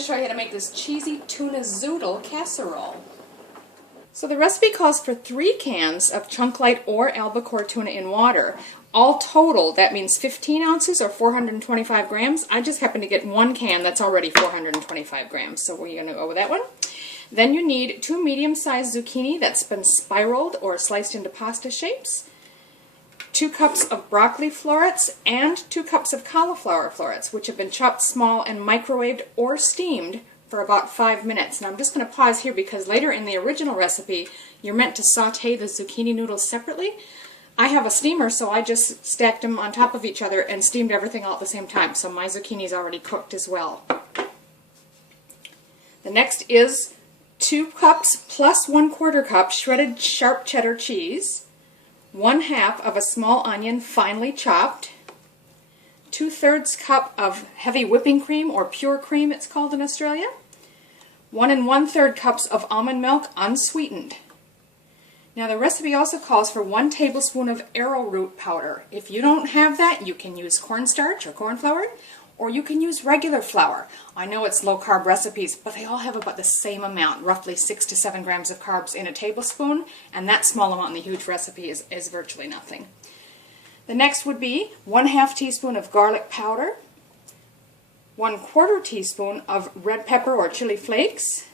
to show you how to make this cheesy tuna zoodle casserole. So the recipe calls for 3 cans of chunk light or albacore tuna in water. All total, that means 15 ounces or 425 grams. I just happen to get 1 can that's already 425 grams, so we're going to go with that one. Then you need 2 medium-sized zucchini that's been spiraled or sliced into pasta shapes, 2 cups of broccoli florets, and 2 cups of cauliflower florets, which have been chopped small and microwaved or steamed for about 5 minutes. Now I'm just going to pause here because later in the original recipe you're meant to saute the zucchini noodles separately. I have a steamer, so I just stacked them on top of each other and steamed everything all at the same time, so my zucchini is already cooked as well. The next is 2 cups plus 1/4 cup shredded sharp cheddar cheese, 1/2 of a small onion finely chopped, 2/3 cup of heavy whipping cream, or pure cream it's called in Australia, 1 1/3 cups of almond milk unsweetened. Now the recipe also calls for 1 tablespoon of arrowroot powder. If you don't have that, you can use cornstarch or corn flour, or you can use regular flour. I know it's low carb recipes, but they all have about the same amount, roughly 6 to 7 grams of carbs in a tablespoon, and that small amount in the huge recipe is virtually nothing. The next would be 1/2 teaspoon of garlic powder, 1/4 teaspoon of red pepper or chili flakes,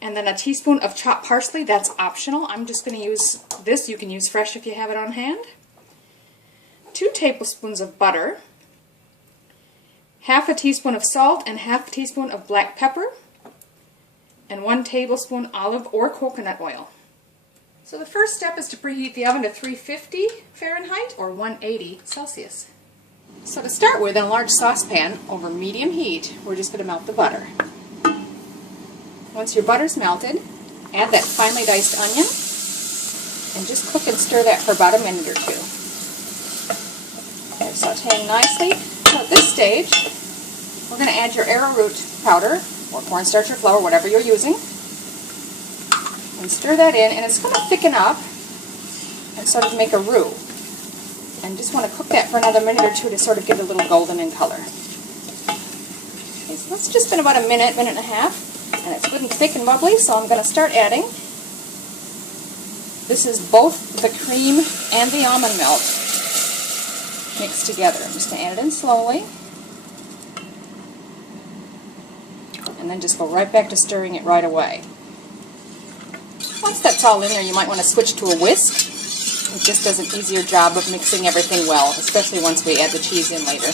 and then a teaspoon of chopped parsley. That's optional. I'm just going to use this. You can use fresh if you have it on hand. 2 tablespoons of butter, 1/2 teaspoon of salt and 1/2 teaspoon of black pepper, and 1 tablespoon olive or coconut oil. So the first step is to preheat the oven to 350 Fahrenheit or 180 Celsius. So to start with, in a large saucepan over medium heat, we're just going to melt the butter. Once your butter's melted, add that finely diced onion and just cook and stir that for about a minute or 2. They're sauteing nicely. So at this stage, we're going to add your arrowroot powder or cornstarch or flour, whatever you're using, and stir that in, and it's going to thicken up and sort of make a roux. And just want to cook that for another minute or 2 to sort of get a little golden in color. Okay, so that's just been about a minute, minute and a half, and it's good and thick and bubbly, so I'm going to start adding. This is both the cream and the almond milk mixed together. I'm just going to add it in slowly, and then just go right back to stirring it right away. Once that's all in there, you might want to switch to a whisk. It just does an easier job of mixing everything well, especially once we add the cheese in later.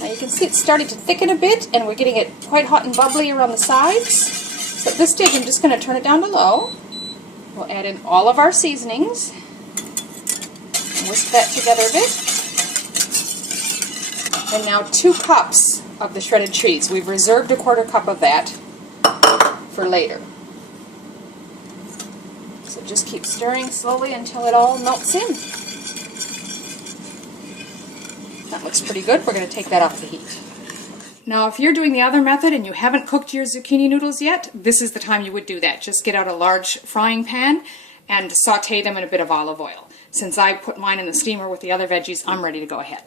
Now you can see it's starting to thicken a bit, and we're getting it quite hot and bubbly around the sides. So at this stage, I'm just going to turn it down to low. We'll add in all of our seasonings and whisk that together a bit. And now 2 cups of the shredded cheese. We've reserved 1/4 cup of that for later. So just keep stirring slowly until it all melts in. That looks pretty good. We're going to take that off the heat. Now if you're doing the other method and you haven't cooked your zucchini noodles yet, this is the time you would do that. Just get out a large frying pan and saute them in a bit of olive oil. Since I put mine in the steamer with the other veggies, I'm ready to go ahead.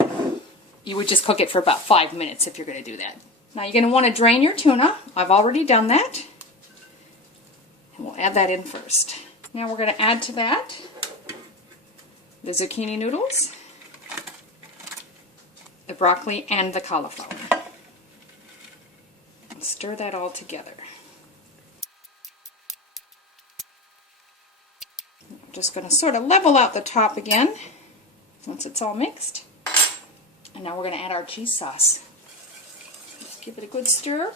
You would just cook it for about 5 minutes if you're going to do that. Now you're going to want to drain your tuna. I've already done that. And we'll add that in first. Now we're going to add to that the zucchini noodles, the broccoli, and the cauliflower. And stir that all together. I'm just going to sort of level out the top again once it's all mixed. And now we're going to add our cheese sauce. Just give it a good stir.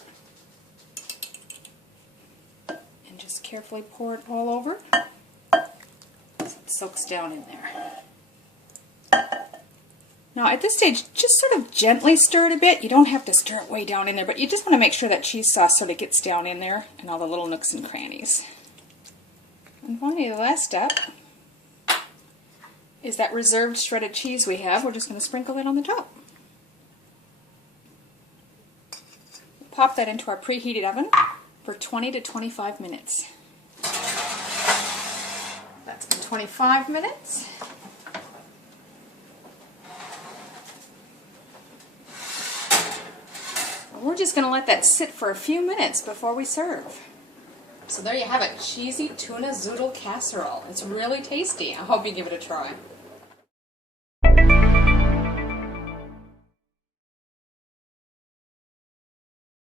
And just carefully pour it all over so it soaks down in there. Now at this stage, just sort of gently stir it a bit. You don't have to stir it way down in there, but you just want to make sure that cheese sauce sort of gets down in there and all the little nooks and crannies. And finally, the last step is that reserved shredded cheese we have. We're just going to sprinkle that on the top. Pop that into our preheated oven for 20 to 25 minutes. That's been 25 minutes. We're just going to let that sit for a few minutes before we serve. So there you have it, cheesy tuna zoodle casserole. It's really tasty. I hope you give it a try.